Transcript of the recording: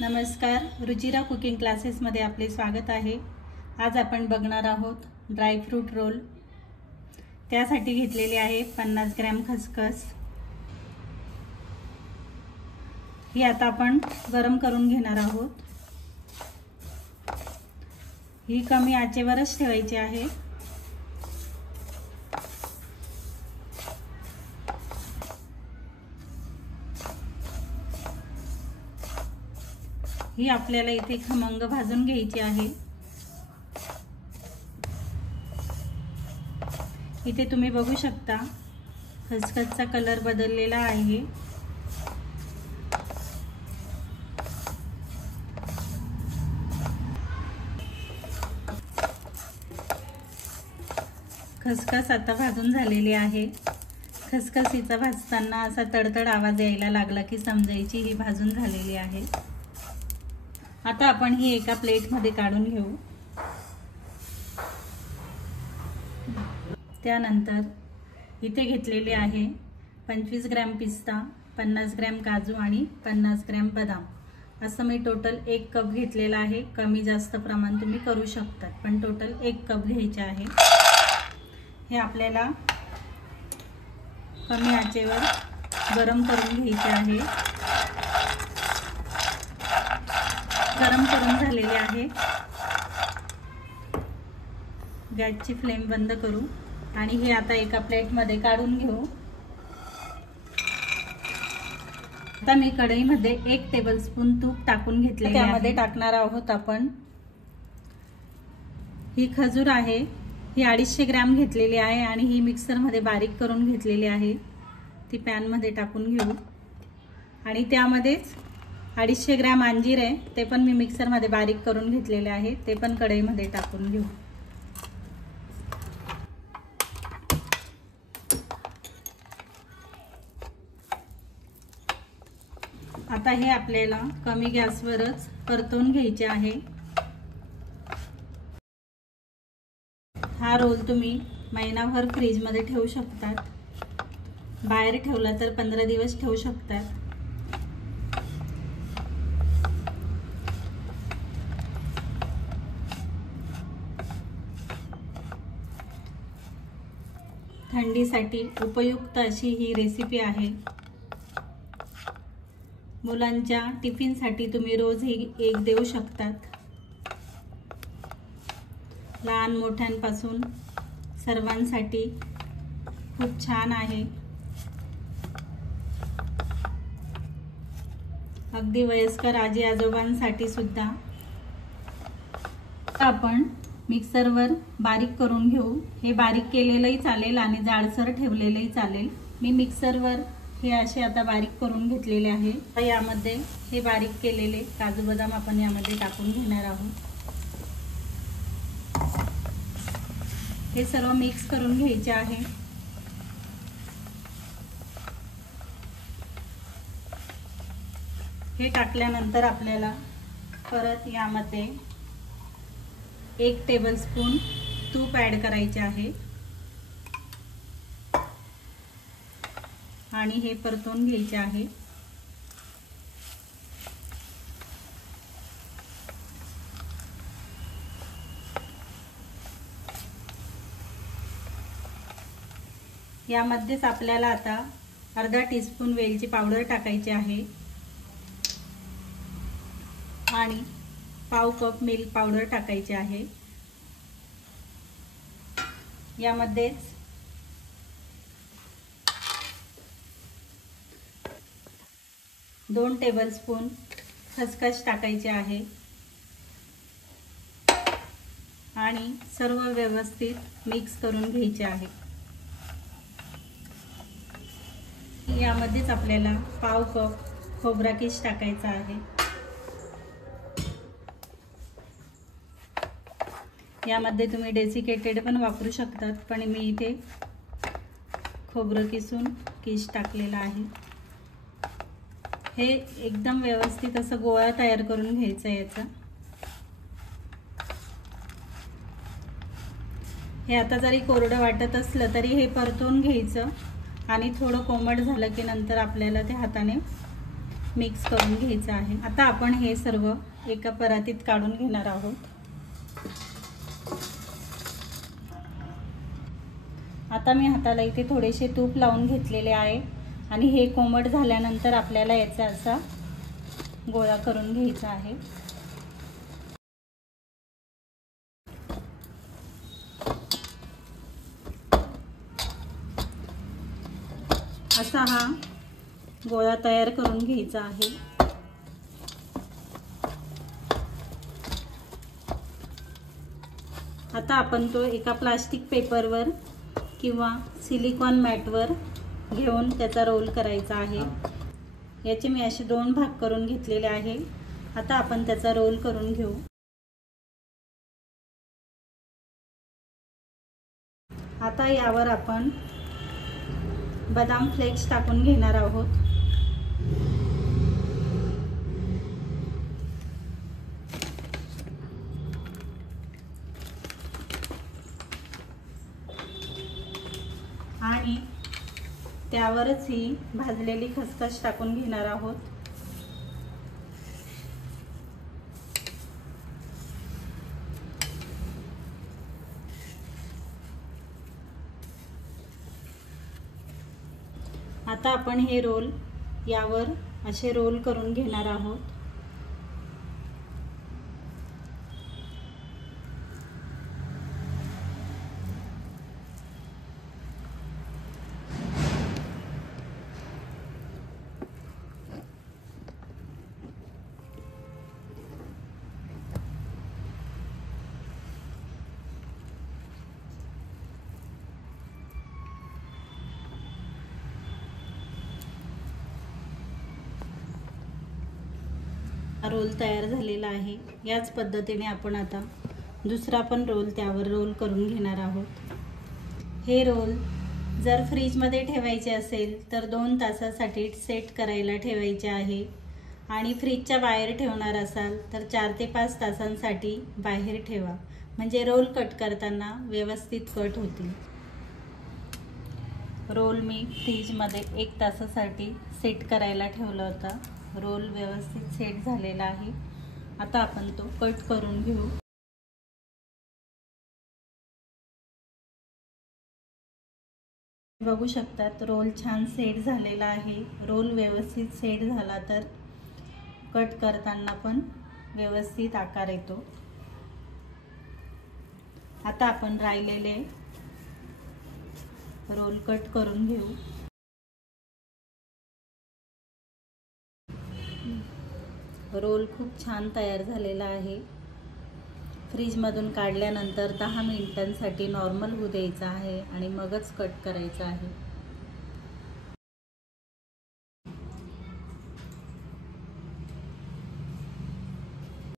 नमस्कार, रुचिरा कुकिंग क्लासेसमध्ये आपले स्वागत आहे। आज आपण बघणार आहोत ड्राय फ्रूट रोल। त्यासाठी घेतलेले आहे 50 ग्रॅम खसखस। ही आता आपण गरम करून घेणार आहोत। ही कमी आचेवरच ठेवायची आहे। ही आपल्याला इथे खमंग भाजून घ्यायची आहे। इथे तुम्ही बघू शकता खसखसचा कलर बदललेला आहे। खसखस आता भाजून झालेली आहे। खसखसीचा भाजताना असा तडतड आवाज यायला लागला की समजायची ही भाजून झालेली आहे। आता आपण ही एका प्लेटमध्ये काढून घेऊ। त्यानंतर इथे घेतलेले आहे 25 ग्रॅम पिस्ता, 50 ग्रॅम काजू आणि 50 ग्रॅम बदाम। असं मी टोटल 1 कप घेतलेला आहे। कमी जास्त प्रमाण तुम्ही करू शकता, पण टोटल 1 कप घ्यायचे आहे। हे आपल्याला कमी आचेवर गरम करून घ्यायचे आहे। गरम करून झालेले आहे। गॅसची फ्लेम बंद करू आणि हे आता एका प्लेटमध्ये काढून घेऊ। आता मी कढईमध्ये 1 टेबलस्पून तूप टाकून घेतले। त्यामध्ये टाकणार आहोत आपण ही खजूर आहे। ही 250 ग्रॅम घेतलेली आहे आणि ही मिक्सरमध्ये बारीक करून घेतलेली आहे। ती पॅन मध्ये टाकून घेऊ आणि त्यामध्येच 250 ग्रॅम अंजीर आहे, ते पण मी मिक्सरमध्ये बारीक करून घेतलेले आहे। ते पण कढईमध्ये टाकून घेऊ। आता हे आपल्याला कमी गॅसवरच परतवून घ्यायचे आहे। हा रोल तुम्ही महिनाभर फ्रीजमध्ये ठेवू शकतात। बाहेर ठेवला तर 15 दिवस ठेवू शकतात। थंडीसाठी उपयुक्त अशी ही रेसिपी आहे। मुलांच्या टिफिनसाठी तुम्ही रोज ही एक देऊ शकतात। लहान मोठ्यांपासून सर्वांसाठी खूप छान आहे। अगदी वयस्कर आजी आजोबांसाठी सुद्धा। आपण मिक्सरवर बारीक करून घेऊ। हे बारीक केलेलंही चालेल आणि जाडसर ठेवलेलंही चालेल। मी मिक्सरवर हे असे आता बारीक करून घेतलेले आहे। आता यामध्ये हे बारीक केलेले काजू बदाम आपण यामध्ये टाकून घेणार आहोत। हे सर्व मिक्स करून घ्यायचे आहे। हे टाकल्यानंतर आपल्याला परत यामध्ये 1 टेबलस्पून तूप ॲड करायचे आहे आणि हे परतवून घ्यायचे आहे। यामध्येच आपल्याला आता अर्धा टीस्पून वेलची पावडर टाकायची आहे आणि पाव कप मिल्क पावडर टाकायची आहे। यामध्येच 2 टेबलस्पून खसखस टाकायचे आहे आणि सर्व व्यवस्थित मिक्स करून घ्यायचे आहे। यामध्येच आपल्याला पाव कप खोबरा किस टाकायचा आहे। यामध्ये तुम्ही डेसिकेटेड पण वापरू शकतात, पण मी इथे खोबरं किसून किस टाकलेला आहे। हे एकदम व्यवस्थित असं गोळा तयार करून घ्यायचा याचा। हे आता जरी कोरडं वाटत असलं तरी हे परतवून घ्यायचं आणि थोडं कोमट झालं की नंतर आपल्याला ते हाताने मिक्स करून घ्यायचं आहे। आता आपण हे सर्व एका परातीत काढून घेणार आहोत। आता मी हाताला इथे थोडेसे तूप लावून घेतलेले आहे आणि हे कोमट झाल्यानंतर आपल्याला याचा असा गोळा करून घ्यायचा आहे। असा हा गोळा तयार करून घ्यायचा आहे। आता आपण तो एका प्लास्टिक पेपरवर किंवा सिलिकॉन मॅटवर घेऊन त्याचा रोल करायचा आहे। याचे मी असे 2 भाग करून घेतलेले आहे। आता आपण त्याचा रोल करून घेऊ। आता यावर आपण बदाम फ्लेक्स टाकून घेणार आहोत। आणि त्यावरच ही भाजलेली खसखस टाकून घेणार आहोत। आता आपण हे रोल यावर असे रोल करून घेणार आहोत। रोल तयार झालेला आहे। याच पद्धतीने आपण आता दुसरा पण रोल त्यावर रोल करून घेणार आहोत। हे रोल जर फ्रीज मध्ये ठेवायचे असेल तर 2 तासासाठी सेट करायला ठेवायचे आहे आणि फ्रीजच्या बाहेर ठेवणार असाल तर 4 ते 5 तासांसाठी बाहेर ठेवा, म्हणजे रोल कट करताना व्यवस्थित कट होतील। रोल मी फ्रीज मध्ये 1 तासासाठी सेट करायला ठेवला होता। रोल व्यवस्थित सेट झालेला आहे। आता आपण तो कट करून घेऊ। बघू शकतात रोल छान सेट झालेला आहे। रोल व्यवस्थित सेट झाला तर कट करताना पण व्यवस्थित आकार येतो। आता आपण राहिलेले रोल कट करून घेऊ। रोल खूप छान तयार झालेला आहे। फ्रीज मधून काढल्यानंतर 10 मिनिटांसाठी नॉर्मल होऊ द्यायचा आहे आणि मगच कट करायचा आहे।